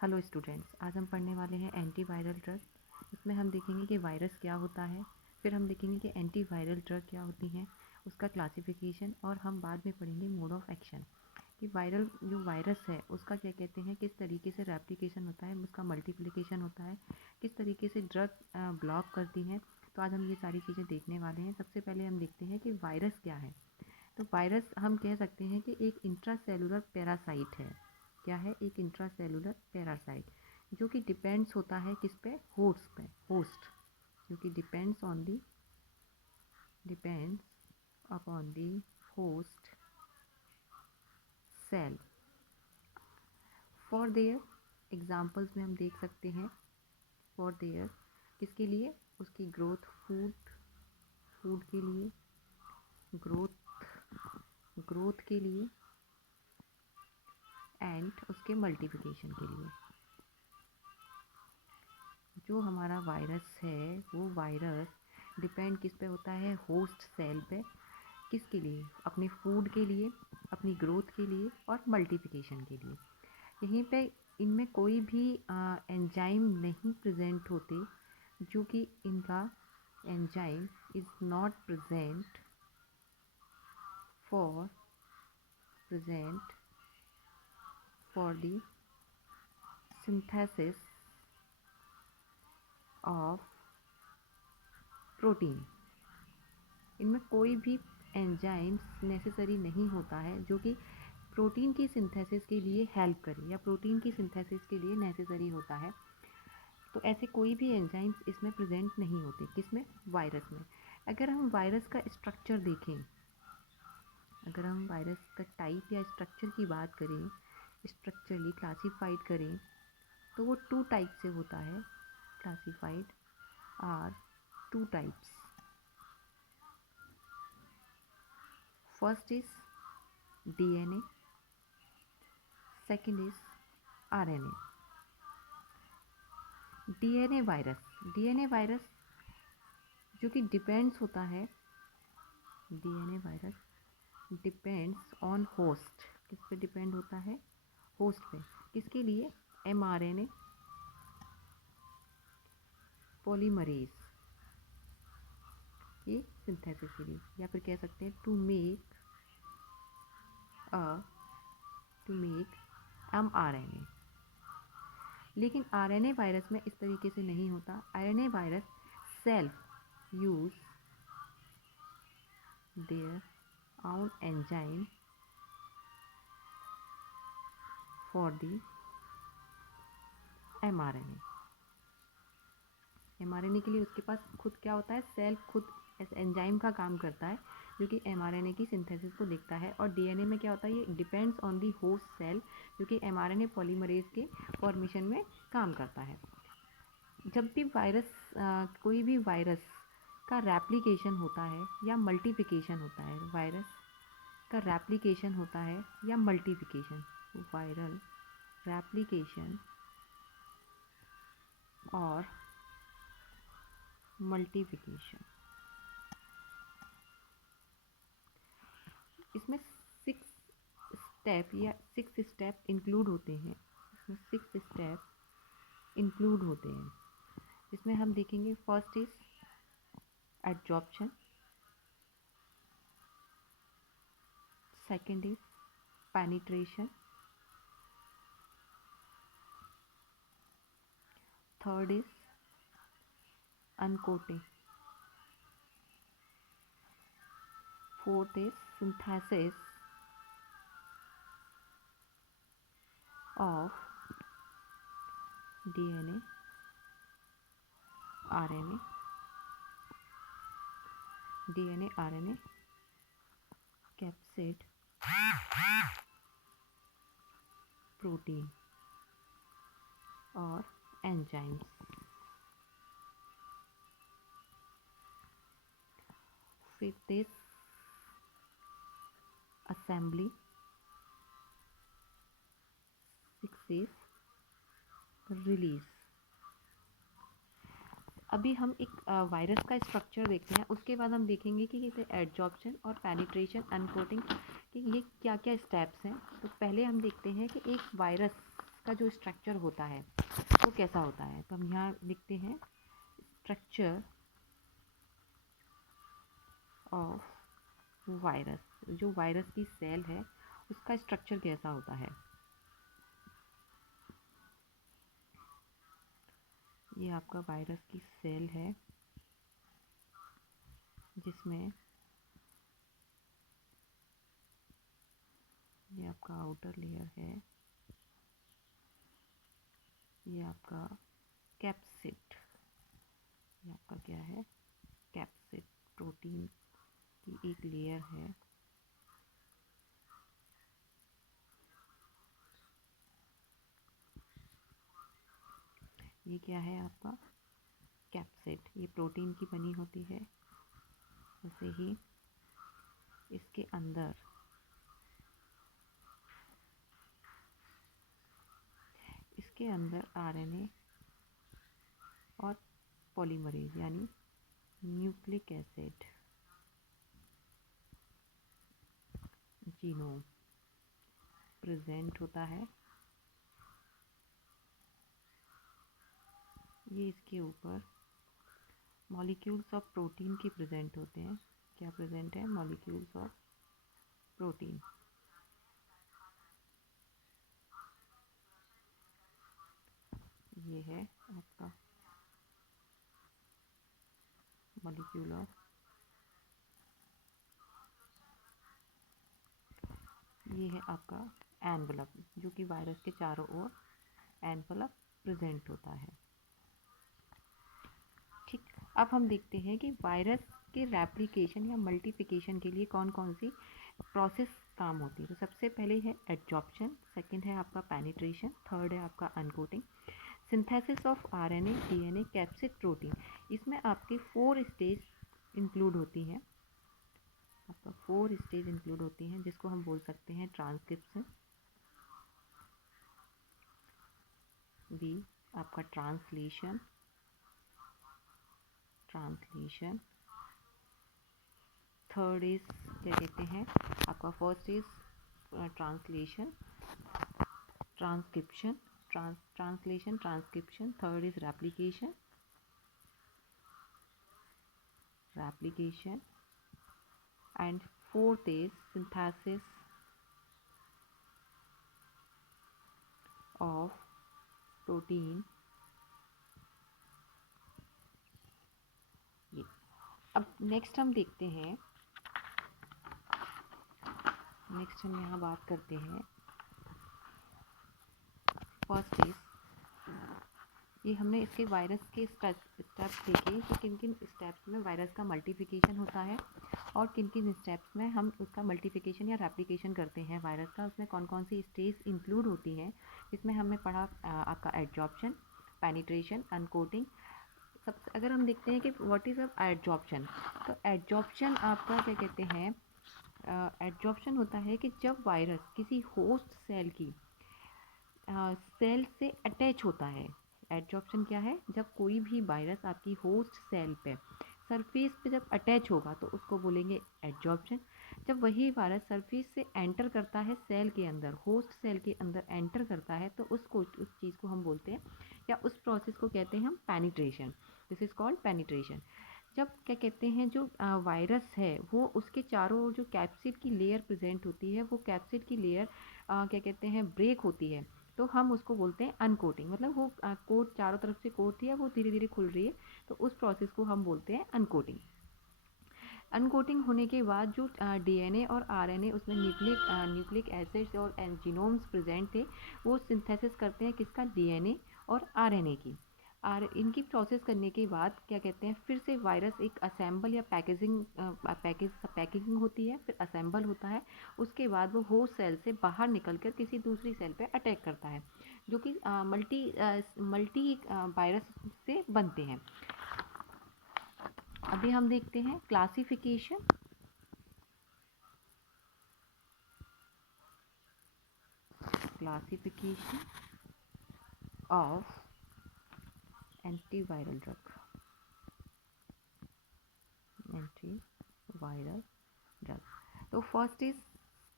Hello students, आज हम पढ़ने वाले हैं एंटीवायरल ड्रग। इसमें हम देखेंगे कि वायरस क्या होता है, फिर हम देखेंगे कि एंटीवायरल ड्रग क्या होती हैं, उसका क्लासिफिकेशन, और हम बाद में पढ़ेंगे मोड ऑफ एक्शन कि वायरल जो वायरस है उसका क्या कहते हैं, किस तरीके से रेप्लिकेशन होता है, उसका मल्टीप्लिकेशन होता है, किस तरीके से ड्रग ब्लॉक करती हैं। तो आज हम ये सारी चीज़ें देखने वाले हैं। सबसे पहले हम देखते हैं कि वायरस क्या है। तो वायरस हम कह सकते हैं कि एक इंट्रासेलुलर पैरासाइट है। क्या है? एक इंट्रासेलुलर पैरासाइट जो कि डिपेंड्स होता है किस पे? होस्ट पे। होस्ट जो कि depends upon the host cell. For their examples में हम देख सकते हैं फॉर देयर किसके लिए? उसकी ग्रोथ, फूड के लिए, ग्रोथ के लिए एंड उसके मल्टीप्लिकेशन के लिए। जो हमारा वायरस है वो वायरस डिपेंड किस पे होता है? होस्ट सेल पे। किसके लिए? अपने फूड के लिए, अपनी ग्रोथ के लिए और मल्टीप्लिकेशन के लिए। यहीं पे इनमें कोई भी एंजाइम नहीं प्रेजेंट होते, जो कि इनका enzyme is not for present for the synthesis of protein. इनमें कोई भी एंजाइम्स नेसेसरी नहीं होता है जो कि प्रोटीन की सिंथेसिस के लिए हेल्प करे या प्रोटीन की सिंथेसिस के लिए नेसेसरी होता है। तो ऐसे कोई भी एंजाइम्स इसमें प्रेजेंट नहीं होते। किसमें? वायरस में। अगर हम वायरस का स्ट्रक्चर देखें, अगर हम वायरस का टाइप या स्ट्रक्चर की बात करें, स्ट्रक्चरली क्लासीफाइड करें, तो वो 2 टाइप से होता है। Classified are 2 types. First is DNA, second is RNA। DNA virus जो कि डिपेंड्स होता है, DNA virus depends on host. किस पे डिपेंड होता है? होस्ट पे। किसके लिए? mRNA पॉलीमरेज, ये सिंथेसिस के लिए, या फिर कह सकते हैं टू मेक mRNA। लेकिन RNA वायरस में इस तरीके से नहीं होता। RNA virus self use their own enzyme for the mRNA। mRNA के लिए उसके पास खुद क्या होता है? सेल्फ खुद एंजाइम का काम करता है जो कि mRNA की सिंथेसिस को देखता है। और DNA में क्या होता है? ये depends on the host cell जो कि mRNA पॉलीमरेज के फॉर्मेशन में काम करता है। जब भी कोई भी वायरस का रेप्लिकेशन होता है या मल्टीप्लिकेशन होता है, वायरस का रेप्लिकेशन होता है या मल्टीप्लिकेशन, वायरल रेप्लिकेशन और मल्टीप्लिकेशन, इसमें 6 स्टेप इंक्लूड होते हैं। इसमें 6 स्टेप इंक्लूड होते हैं, जिसमें हम देखेंगे first is adsorption, second is penetration, third is uncoating, fourth is synthesis of DNA, RNA, capsid, protein और enzymes. Fifth is assembly, six is release. अभी हम एक वायरस का स्ट्रक्चर देखते हैं, उसके बाद हम देखेंगे कि जैसे एडजॉर्प्शन और पेनिट्रेशन, अनकोटिंग कि ये क्या क्या स्टेप्स हैं। तो पहले हम देखते हैं कि एक वायरस इसका जो स्ट्रक्चर होता है वो कैसा होता है। तो हम यहाँ लिखते हैं स्ट्रक्चर ऑफ वायरस। जो वायरस की सेल है उसका स्ट्रक्चर कैसा होता है। ये आपका वायरस की सेल है जिसमें ये आपका आउटर लेयर है, ये आपका कैप्सिड, ये आपका क्या है कैप्सिड, प्रोटीन की एक लेयर है। ये क्या है आपका कैप्सिड, ये प्रोटीन की बनी होती है। ऐसे ही इसके अंदर आरएनए और पॉलीमरेज यानी न्यूक्लिक एसिड, जीनोम प्रेजेंट होता है। ये इसके ऊपर मॉलिक्यूल्स ऑफ प्रोटीन के प्रेजेंट होते हैं। क्या प्रेजेंट है, मॉलिक्यूल्स ऑफ प्रोटीन। ये है आपका मॉलिक्यूल ऑफ, ये है आपका एनवलप, जो कि वायरस के चारों ओर एनवलप प्रेजेंट होता है। ठीक, अब हम देखते हैं कि वायरस के रेप्लिकेशन या मल्टीप्लिकेशन के लिए कौन कौन सी प्रोसेस काम होती है। तो सबसे पहले है एडजॉर्प्शन, सेकंड है आपका पेनिट्रेशन, थर्ड है आपका uncoating, synthesis of RNA, DNA, capsid, protein. इसमें आपकी 4 स्टेज इंक्लूड होती हैं। आपका 4 स्टेज इंक्लूड होती हैं जिसको हम बोल सकते हैं ट्रांसक्रिप्शन, बी आपका ट्रांसलेशन, थर्ड इज क्या कहते हैं आपका, first is translation, transcription, transcription, third is replication, and fourth is synthesis of protein. ये अब नेक्स्ट हम देखते हैं, नेक्स्ट हम यहाँ बात करते हैं फर्स्ट इज, ये हमने इसके वायरस के स्टेप्स देखे कि किन किन स्टेप्स में वायरस का मल्टीप्लिकेशन होता है और किन किन स्टेप्स में हम उसका मल्टीप्लिकेशन या रेप्लिकेशन करते हैं वायरस का, उसमें कौन कौन सी स्टेज इंक्लूड होती हैं। इसमें हमने पढ़ा आपका एडजॉर्प्शन, पेनिट्रेशन, अनकोटिंग। सबसे अगर हम देखते हैं कि व्हाट इज़ एडजॉर्प्शन, तो एडजॉर्प्शन आपका क्या कहते हैं, एडजॉर्प्शन होता है कि जब वायरस किसी होस्ट सेल की सेल से अटैच होता है। एडजॉर्प्शन क्या है, जब कोई भी वायरस आपकी होस्ट सेल पे सरफेस पे जब अटैच होगा तो उसको बोलेंगे एडजॉर्प्शन। जब वही वायरस सरफेस से एंटर करता है सेल के अंदर, होस्ट सेल के अंदर एंटर करता है तो उस चीज़ को हम बोलते हैं या उस प्रोसेस को कहते हैं हम penetration. This is called penetration. जब क्या कहते हैं जो वायरस है वो उसके चारों ओर जो कैप्सिड की लेयर प्रेजेंट होती है, वो कैप्सिड की लेयर क्या कहते हैं ब्रेक होती है, तो हम उसको बोलते हैं अनकोटिंग। मतलब वो कोट चारों तरफ से कोट थी है वो धीरे धीरे खुल रही है, तो उस प्रोसेस को हम बोलते हैं अनकोटिंग। अनकोटिंग होने के बाद जो डीएनए और आरएनए उसमें न्यूक्लिक एसिड्स और जीनोम्स प्रेजेंट थे, वो सिंथेसिस करते हैं किसका, डीएनए और आरएनए की। और इनकी प्रोसेस करने के बाद क्या कहते हैं फिर से वायरस एक असेंबल या पैकेजिंग होती है, फिर असेंबल होता है। उसके बाद वो होस्ट सेल से बाहर निकलकर किसी दूसरी सेल पे अटैक करता है, जो कि मल्टी वायरस से बनते हैं। अभी हम देखते हैं classification. Classification of antiviral drug, antiviral drug. तो फर्स्ट इज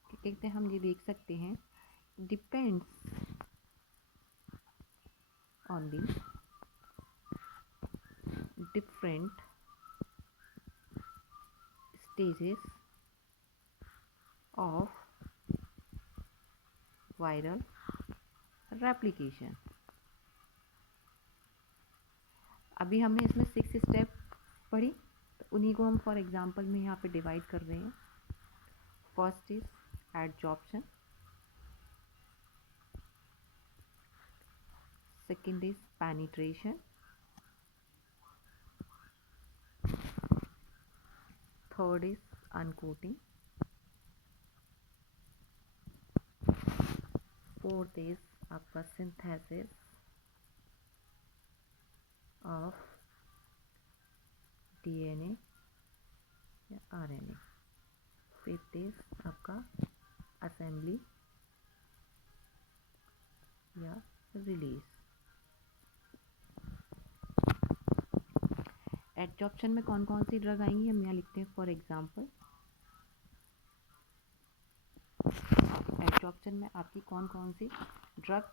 कहते हैं, हम ये देख सकते हैं depends on the different stages of viral replication. अभी हमने इसमें 6 स्टेप पढ़ी, तो उन्हीं को हम फॉर एग्जांपल में यहाँ पे डिवाइड कर रहे हैं. First is adsorption, second is penetration, third is uncoating, fourth is आपका सिंथेसिस ऑफ डीएनए या आरएनए, फिफ्थ इज आपका असेंबली या रिलीज. एडजॉर्प्शन में कौन कौन सी ड्रग आएंगी हम यहाँ लिखते हैं. फॉर एग्जांपल एडजॉर्प्शन में आपकी कौन कौन सी ड्रग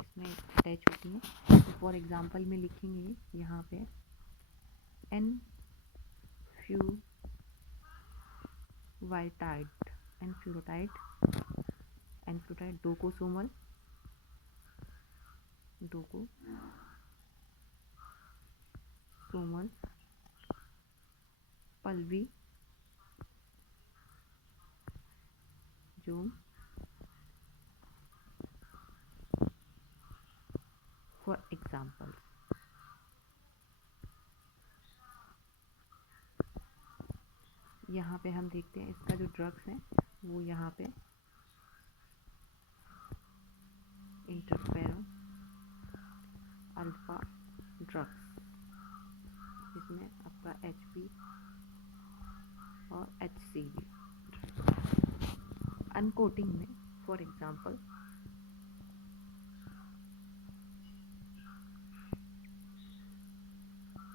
इसमें अटैच होती हैं. तो फॉर एग्जांपल में लिखेंगे यहाँ पे एनफ्यूटाइड, डोकोसोमल, पल्वी जोम, फॉर एग्जाम्पल. यहाँ पे हम देखते हैं इसका जो ड्रग्स हैं वो यहाँ पे इंटरफेरोन अल्फा ड्रग्स, इसमें आपका HP और HCV. अनकोटिंग में फॉर एग्जांपल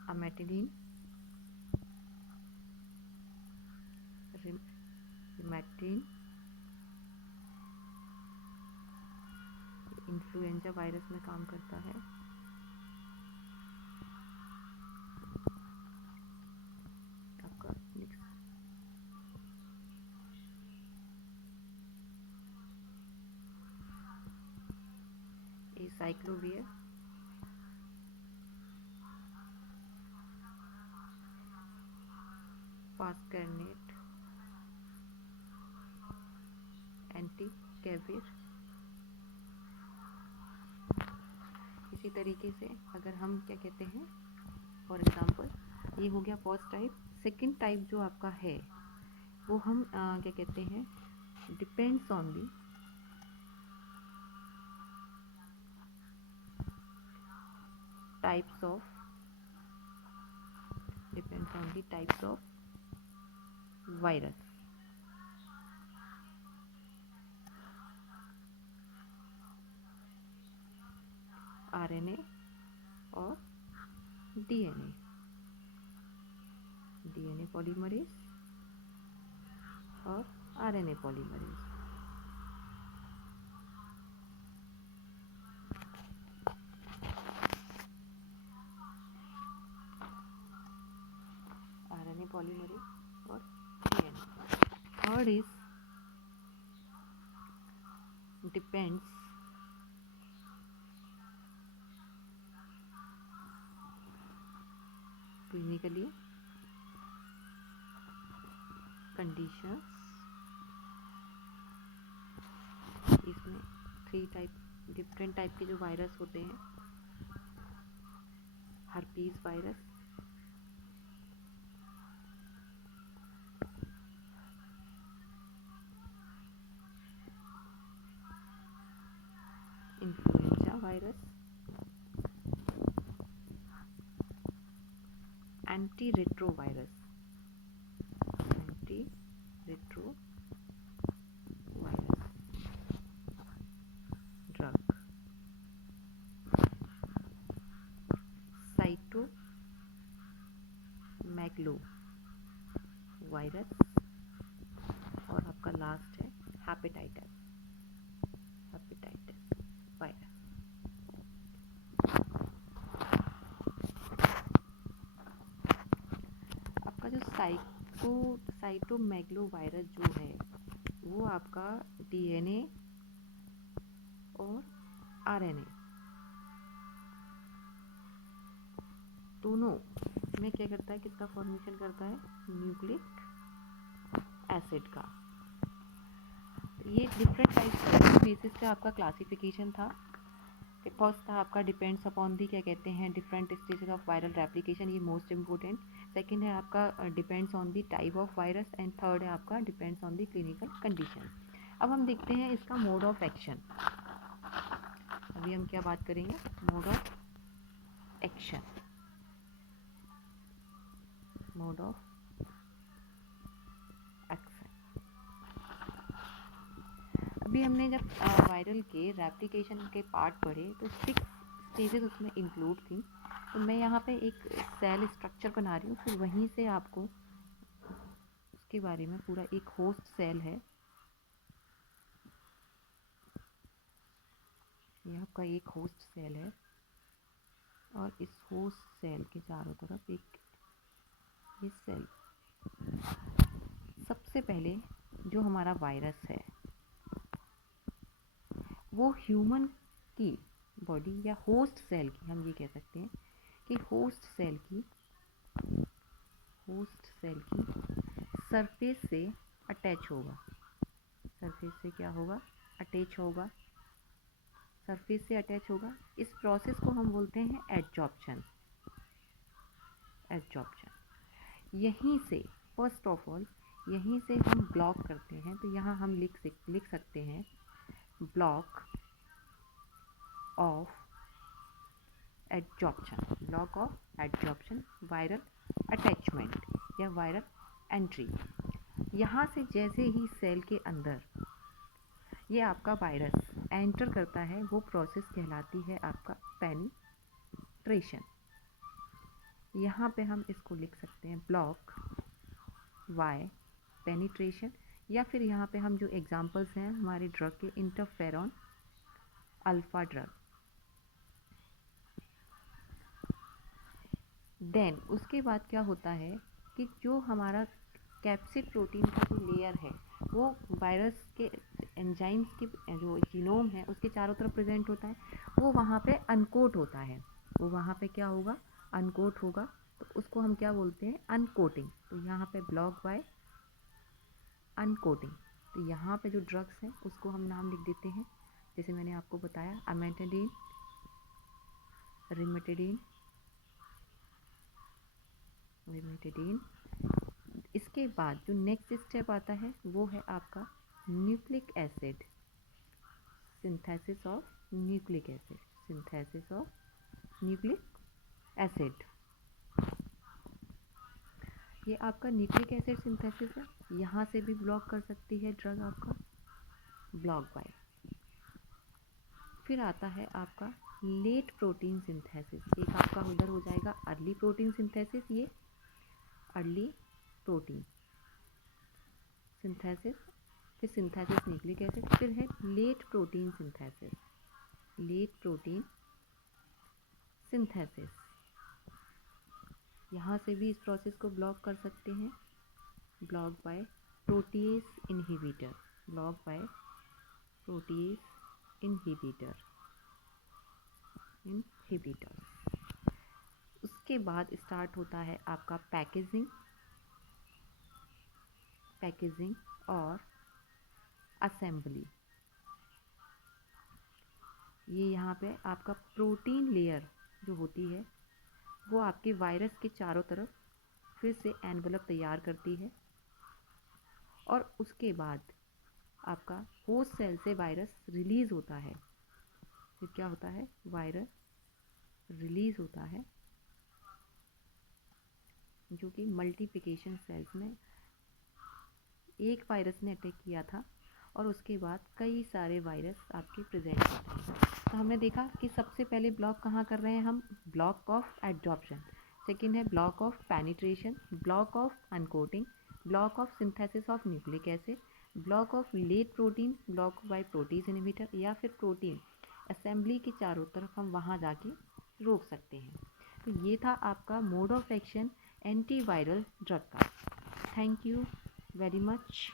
अमेटिडीन, रिमेट्रिन, इन्फ्लुएंजा वायरस में काम करता है. आपका नेक्स्ट साइक्लोवियर, फास्कैरनेट, एंटीकेविर. इसी तरीके से अगर हम क्या कहते हैं, फॉर एग्जांपल ये हो गया फर्स्ट टाइप. सेकंड टाइप जो आपका है वो हम क्या कहते हैं, depends on the types of virus. RNA और डीएनए पॉलीमरेज और आरएनए पॉलीमरेज. आरएनए पॉलीमरेज और DNA. Third is depends clinically conditions. इसमें 3 टाइप डिफरेंट टाइप के जो वायरस होते हैं, herpes virus, influenza virus, antiretrovirus drug, cytomegalo virus और आपका लास्ट है हेपेटाइटिस वायरस. साइटोमेगलोवायरस जो है वो आपका डीएनए और आरएनए दोनों में क्या करता है, किसका फॉर्मेशन करता है, न्यूक्लिक एसिड का। ये डिफरेंट टाइप्स के बेसिस पे आपका क्लासिफिकेशन था। फर्स्ट था आपका डिपेंड्स अपॉन दी क्या कहते हैं different stages of viral replication, ये मोस्ट इम्पोर्टेंट। सेकंड है आपका depends on the type of virus and third है आपका depends on the clinical condition. अब हम देखते हैं इसका मोड ऑफ एक्शन। अभी हम क्या बात करेंगे, mode of action. Mode of action. अभी हमने जब वायरल के रेप्लिकेशन के पार्ट पढ़े तो 6 स्टेजेस उसमें इंक्लूड थी। तो मैं यहाँ पे एक सेल स्ट्रक्चर बना रही हूँ, फिर वहीं से आपको उसके बारे में पूरा एक होस्ट सेल है, ये आपका एक होस्ट सेल है और इस होस्ट सेल के चारों तरफ एक ये सेल। सबसे पहले जो हमारा वायरस है वो ह्यूमन की बॉडी या होस्ट सेल की, हम ये कह सकते हैं कि होस्ट सेल की सरफेस से अटैच होगा। सरफेस से क्या होगा, अटैच होगा, सरफेस से अटैच होगा। इस प्रोसेस को हम बोलते हैं एडजॉर्प्शन। यहीं से फर्स्ट ऑफ ऑल यहीं से हम ब्लॉक करते हैं, तो यहाँ हम लिख सकते हैं block of adsorption, viral attachment या वायरल एंट्री। यहाँ से जैसे ही सेल के अंदर ये आपका वायरस एंटर करता है वो प्रोसेस कहलाती है आपका पेनिट्रेशन। यहाँ पे हम इसको लिख सकते हैं ब्लॉक वाई पेनिट्रेशन, या फिर यहाँ पे हम जो एग्जांपल्स हैं हमारे ड्रग के, इंटरफेरॉन अल्फा ड्रग। देन उसके बाद क्या होता है कि जो हमारा कैप्सिड प्रोटीन का जो लेयर है वो वायरस के एंजाइम्स के जो जीनोम है उसके चारों तरफ प्रेजेंट होता है, वो वहाँ पे अनकोट होता है। वो वहाँ पे क्या होगा, अनकोट होगा, तो उसको हम क्या बोलते हैं, अनकोटिंग। तो यहाँ पे ब्लॉक बाय अनकोटिंग। तो यहाँ पे जो ड्रग्स हैं उसको हम नाम लिख देते हैं, जैसे मैंने आपको बताया अमेटाडीन, रिमेटाडीन। इसके बाद जो नेक्स्ट स्टेप आता है वो है आपका nucleic acid, synthesis of nucleic acid. ये आपका न्यूक्लिक एसिड सिंथेसिस है, यहाँ से भी ब्लॉक कर सकती है ड्रग आपका ब्लॉक बाय। फिर आता है आपका लेट प्रोटीन सिंथेसिस। एक आपका उधर हो जाएगा अर्ली प्रोटीन सिंथेसिस, ये अर्ली प्रोटीन सिंथेसिस, फिर सिंथेसिस न्यूक्लिक एसिड, फिर है लेट प्रोटीन सिंथेसिस। यहाँ से भी इस प्रोसेस को ब्लॉक कर सकते हैं, ब्लॉक बाय प्रोटीएस इनहिबिटर, उसके बाद स्टार्ट होता है आपका पैकेजिंग और असेंबली। ये यहाँ पे आपका प्रोटीन लेयर जो होती है वो आपके वायरस के चारों तरफ फिर से एनवलप तैयार करती है, और उसके बाद आपका होस्ट सेल से वायरस रिलीज होता है। फिर क्या होता है, वायरस रिलीज होता है, जो कि मल्टीप्लिकेशन सेल्स में एक वायरस ने अटैक किया था और उसके बाद कई सारे वायरस आपके प्रेजेंट होते हैं। तो हमने देखा कि सबसे पहले ब्लॉक कहाँ कर रहे हैं हम, ब्लॉक ऑफ एडजॉर्प्शन, सेकेंड है block of penetration, block of uncoating, block of synthesis of nucleic acid, block of late protein, block by protease inhibitor, या फिर प्रोटीन असेंबली के चारों तरफ हम वहाँ जाके रोक सकते हैं। तो ये था आपका mode of action antiviral drug का। Thank you very much.